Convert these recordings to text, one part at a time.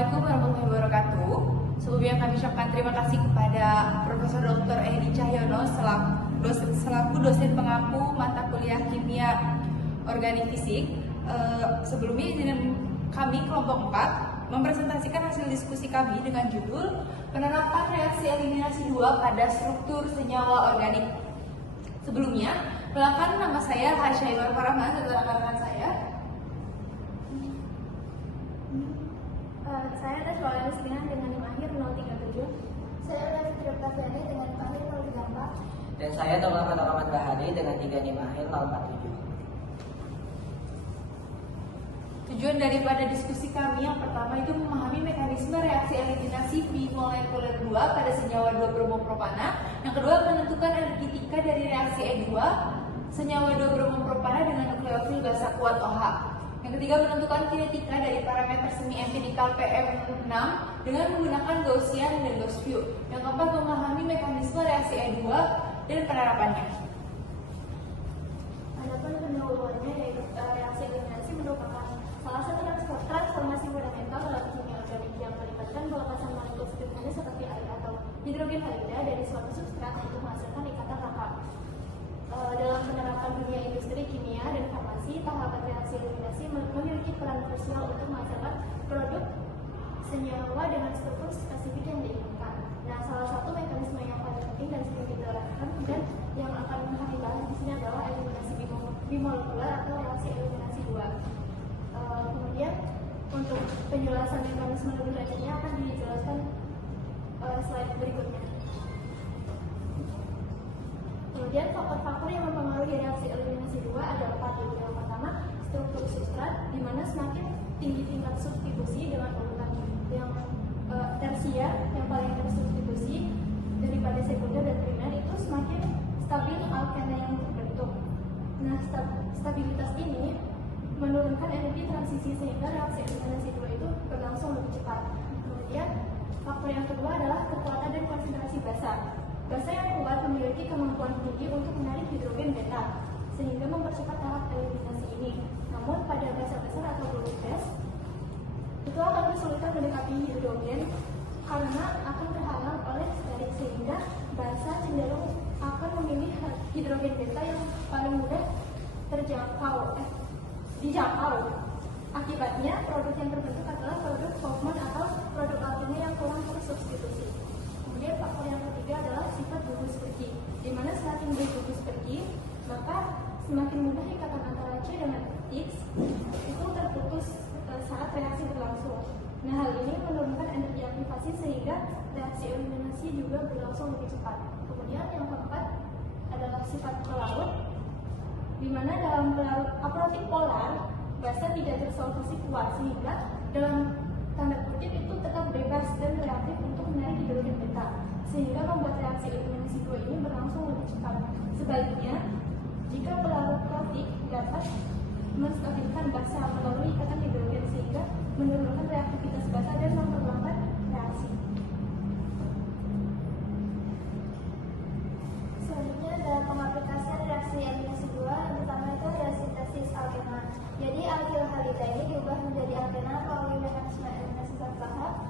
Assalamualaikum warahmatullahi wabarakatuh. Sebelumnya kami ucapkan terima kasih kepada Profesor Dr. Edi Cahyono selaku dosen pengampu mata kuliah kimia organik fisik. Sebelumnya izin kami kelompok 4 mempresentasikan hasil diskusi kami dengan judul penerapan reaksi eliminasi 2 pada struktur senyawa organik. Sebelumnya, perkenalkan nama saya Aisyah Ibar Farahman dan rekan-rekan saya. Saya ada Suara Sinan dengan NIM akhir 037. Saya ada Fitri Oktaviani dengan NIM akhir 034. Dan saya Dr. Ahmad Bahari dengan 3 NIM akhir 047. Tujuan daripada diskusi kami yang pertama itu memahami mekanisme reaksi eliminasi bimolekuler 2 pada senyawa 2-bromopropana. Yang kedua, menentukan energetika dari reaksi E2 senyawa 2-bromopropana dengan nukleofil basa kuat OH. Yang ketiga, menentukan kinetika dari parameter semi empirikal PM6 dengan menggunakan Gaussian dan Gauss view. Yang keempat, memahami mekanisme reaksi E2 dan penerapannya. Adapun pendahuluannya yaitu reaksi eliminasi merupakan salah satu transformasi fundamental dalam kimia organik yang melibatkan belasan molekul sederhana seperti air atau hidrogen halida dari suatu substrat untuk menghasilkan ikatan rapat. Dalam penerapan dunia industri kimia dan farmasi, tahapan reaksi eliminasi memiliki peran krusial untuk menghasilkan produk senyawa dengan struktur spesifik yang diinginkan. Nah, salah satu mekanisme yang paling penting dan sering diterapkan dan yang akan kami bahas di sini adalah eliminasi bimolekuler atau reaksi eliminasi 2. Kemudian untuk penjelasan mekanisme lebih lanjutnya akan dijelaskan slide berikutnya. Kemudian faktor-faktor yang mempengaruhi reaksi eliminasi 2 ada 4. Yang pertama, struktur substrat, di mana semakin tinggi tingkat substitusi dengan urutan yang tersier, yang paling tersubstitusi daripada sekunder dan primer, itu semakin stabil alkena yang terbentuk. Nah, stabilitas ini menurunkan energi transisi sehingga reaksi eliminasi 2 itu berlangsung lebih cepat. Kemudian faktor yang kedua adalah kekuatan dan konsentrasi basa. Basa yang kuat memiliki kemampuan tinggi untuk menarik hidrogen beta sehingga mempercepat tahap eliminasi ini. Namun pada basa besar atau blue gas itu akan kesulitan mendekati hidrogen karena akan terhalang oleh sterik, sehingga basa cenderung akan memilih hidrogen beta yang paling mudah dijangkau. Akibatnya, produk yang terbentuk adalah produk Hofmann atau produk alkena yang kurang tersubstitusi. Kemudian faktor yang ketiga adalah sifat gugus pergi, di mana semakin bergugus pergi, maka semakin mudah ikatan antara C dengan X itu terputus saat reaksi berlangsung. Nah, hal ini menurunkan energi aktivasi sehingga reaksi eliminasi juga berlangsung lebih cepat. Kemudian yang keempat adalah sifat pelarut, di mana dalam pelarut aprotik polar, basa tidak tersolusi kuat sehingga dalam tanda kutip itu tetap bebas dan reaktif untuk menarik hidrogen beta, sehingga membuat reaksi eliminasi 2 ini berlangsung lebih cepat. Sebaliknya, jika pelarut protik dapat menstabilkan basa melalui ikatan hidrogen sehingga menurunkan reaktivitas basa dan memperlambat reaksi. Selanjutnya ada pengaplikasian reaksi eliminasi 2. Yang pertama itu adalah sintesis alkena. Jadi alkyl halida ini diubah menjadi alkena melalui mekanisme eliminasi satu tahap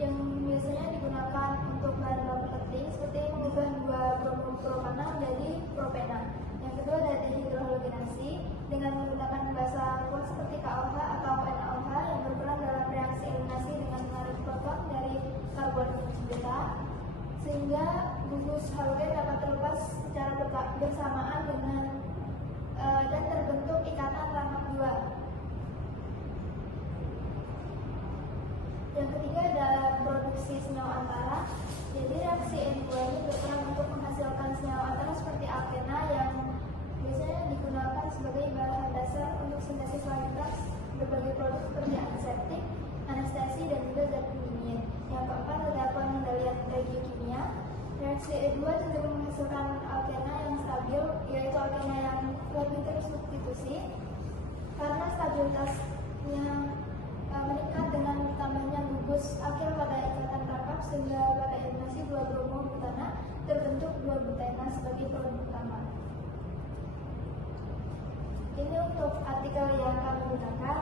yang biasanya digunakan untuk bahan-bahan penting seperti mengubah 2-bromopropana menjadi propena. Yang kedua ada dehidrohalogenasi dengan menggunakan basa kuat seperti KOH atau NaOH yang berperan dalam reaksi eliminasi dengan menarik proton dari karbon beta sehingga gugus halogen dapat terlepas secara bersamaan dengan dan terbentuk ikatan rangkap 2. Yang ketiga adalah produksi senyawa antara. Jadi reaksi N2 ini berperan untuk menghasilkan senyawa antara seperti alkena yang biasanya digunakan sebagai bahan dasar untuk sintesis lanjutan berbagai produk seperti antiseptik, anestesi, dan juga zat pendingin. Yang keempat ada pengendalian regiokimia. Reaksi E2 cenderung menghasilkan alkena yang stabil, yaitu alkena yang lebih tersubstitusi karena stabilitasnya meningkat dengan tambahnya gugus akhir pada ikatan rangkap sehingga pada eliminasi 2-bromobutana terbentuk 2-butena sebagai produk utama. Ini untuk artikel yang kami gunakan.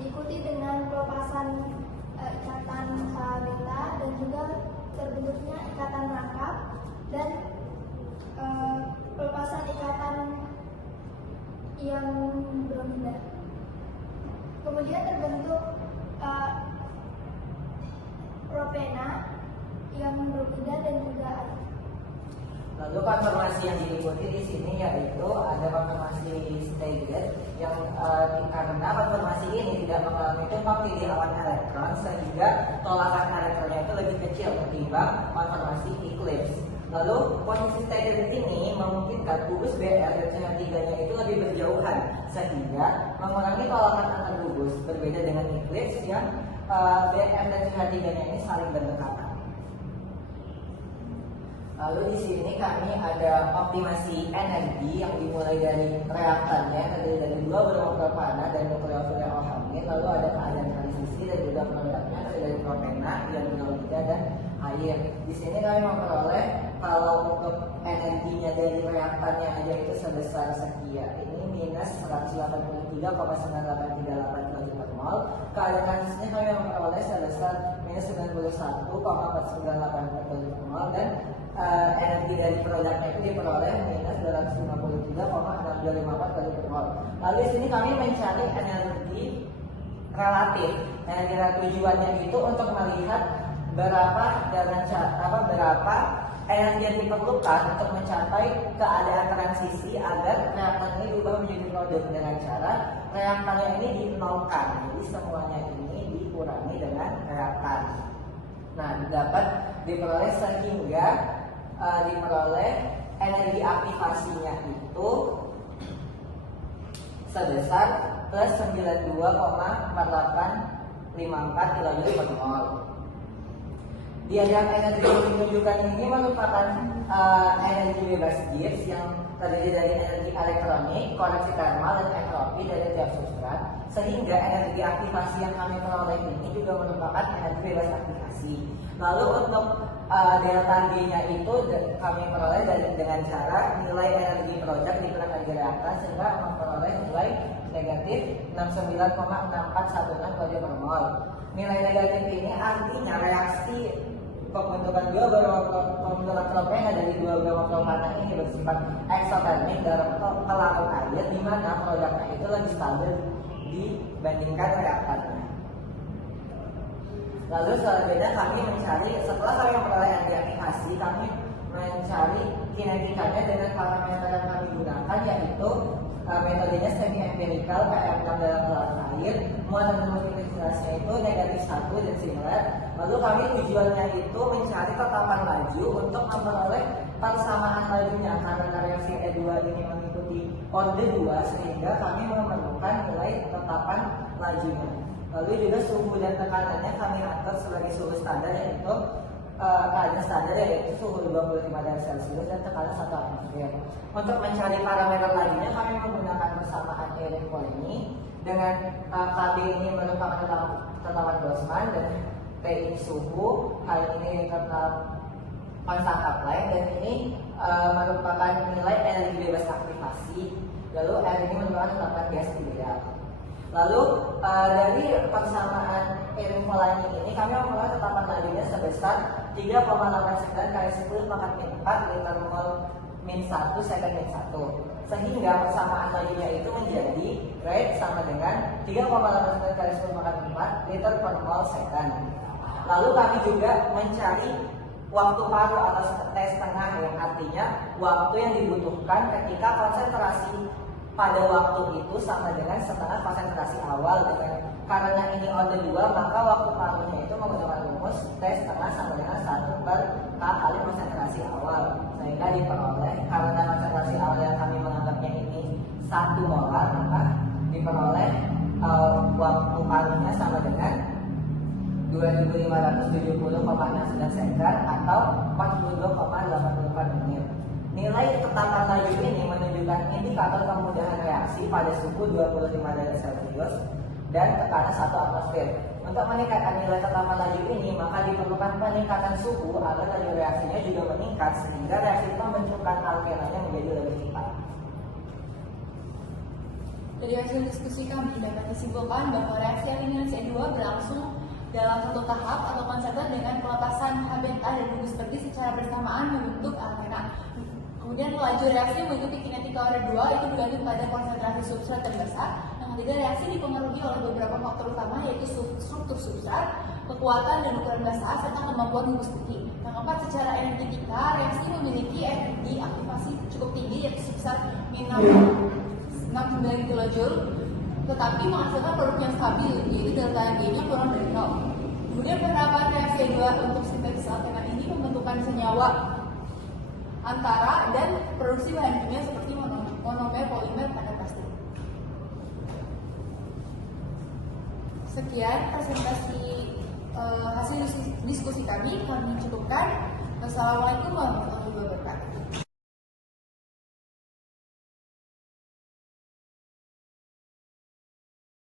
diikuti dengan pelepasan ikatan beta dan juga terbentuknya ikatan rangkap dan pelepasan ikatan yang bromida. Kemudian terbentuk propena yang bromida dan juga air. Lalu konfirmasi yang diikuti di sini yaitu ada konfirmasi staggered yang karena konfirmasi ini tidak mengalami tumpang tindih awan elektron sehingga tolakan elektronnya itu lebih kecil ketimbang konfirmasi eclipse. Lalu posisi staggered ini memungkinkan gugus BR dan CH3-nya itu lebih berjauhan sehingga mengurangi tolakan antar gugus, berbeda dengan eclipse yang BR dan CH3-nya ini saling berdekatan. Lalu di sini kami ada optimasi energi yang dimulai dari reaktannya terdiri dari dua bromopropana dan nukleofil OH-nya. Lalu ada keadaan transisi dan juga produknya terdiri dari propena, ion bromida dan air. Di sini kami memperoleh kalau untuk energinya dari reaktannya aja itu sebesar sekian. Ini minus 183,9838 kJ per mol. Keadaan transisinya kami memperoleh sebesar minus 91,4984 kJ per mol dan energi dari produknya itu diperoleh minus 253,6254 kJ per mol. Lalu di sini kami mencari energi relatif. Energi tujuannya itu untuk melihat berapa energi yang diperlukan untuk mencapai keadaan transisi agar reaktan ini diubah menjadi produk dengan cara reaktannya ini dinolkan. Jadi semuanya ini dikurangi dengan reaktan. Nah, dapat diperoleh sehingga diperoleh energi aktivasinya itu sebesar plus 92,4854 kJ per mol. Diagram energi yang ditunjukkan ini merupakan energi bebas Gibbs yang terdiri dari energi elektronik, koreksi thermal, dan entropi dari tiap substrat, sehingga energi aktivasi yang kami peroleh ini juga merupakan energi bebas aktivasi. Lalu untuk delta G-nya itu kami peroleh dengan cara nilai energi produk dikurangi energi reaktan sehingga memperoleh nilai negatif 69,6416 kJ per mol. Nilai negatif ini artinya reaksi pembentukan pembentukan propena dari dua bromopropana ini bersifat eksotermik dalam pelarut air, di mana produknya itu lebih stabil dibandingkan reaktannya. Lalu selanjutnya kami mencari, setelah kami memperoleh energi aktivasi, kami mencari kinetikanya dengan parameter yang kami gunakan, yaitu metodenya semi empirikal PM6 dalam pelarut air. Muatan multiplikasinya itu negatif 1 dan similar. Lalu kami tujuannya itu mencari tetapan laju untuk memperoleh persamaan lajunya karena reaksi E2 ini mengikuti orde 2 sehingga kami memerlukan nilai tetapan lajunya. Lalu juga suhu dan tekanannya kami atur sebagai suhu standar, yaitu keadaan standar yaitu suhu 25 derajat Celcius dan tekanan 1 atmosfer. Untuk mencari parameter lainnya kami menggunakan persamaan Erik-Poynii dengan KB ini merupakan tetapan Boltzmann dan T ini suhu, H ini tetap konstan Kaplan dan ini merupakan nilai energi bebas aktivasi. Lalu R ini merupakan tetapan gas ideal. Lalu dari persamaan Erik-Poynii ini kami memperoleh tetapan lajunya sebesar 3,89 kali 10 pangkat min 4 liter mol min 1 second min 1, sehingga persamaan lajunya itu menjadi rate sama dengan 3,89 kali 10 pangkat min 4 liter per mol second. Lalu kami juga mencari waktu paruh atau T setengah, yang artinya waktu yang dibutuhkan ketika konsentrasi pada waktu itu sama dengan setengah konsentrasi awal. Karena ini orde 2, maka waktu paruhnya itu menggunakan rumus T setengah sama dengan 1 per K kali konsentrasi awal, sehingga diperoleh karena konsentrasi awal yang kami menganggapnya ini 1 molar, maka diperoleh waktu paruhnya sama dengan 2570,69 second atau 42,84 menit. Nilai tetapan laju ini menunjukkan indikator kemudahan reaksi pada suhu 25 derajat Celcius dan tekanan 1 atmosfer. Untuk meningkatkan nilai tetapan laju ini, maka diperlukan peningkatan suhu agar laju reaksinya juga meningkat sehingga reaksi pembentukan alkenanya menjadi lebih cepat. Dari hasil diskusi kami dapat disimpulkan bahwa reaksi alumina C2 berlangsung dalam satu tahap atau konsentrasi dengan pelepasan HBNA dan gugus seperti secara bersamaan membentuk alkena. Kemudian laju reaksi mengikuti kinetika order 2 itu bergantung pada konsentrasi substrat dan basa. Yang ketiga, reaksi dipengaruhi oleh beberapa faktor utama yaitu struktur substrat, kekuatan dan ukuran basa, serta kemampuan gugus putih. Yang keempat, secara energetika, reaksi memiliki energi aktivasi cukup tinggi yaitu sebesar min 69 kJ, tetapi menghasilkan produk yang stabil, yaitu delta G-nya kurang dari 0. Kemudian penerapan reaksi 2 untuk sintesis alkena ini membentukkan senyawa antara dan produksi bahan kimia seperti monomer, polimer pada plastik. Sekian presentasi hasil diskusi kami cukupkan. Wassalamualaikum warahmatullahi wabarakatuh.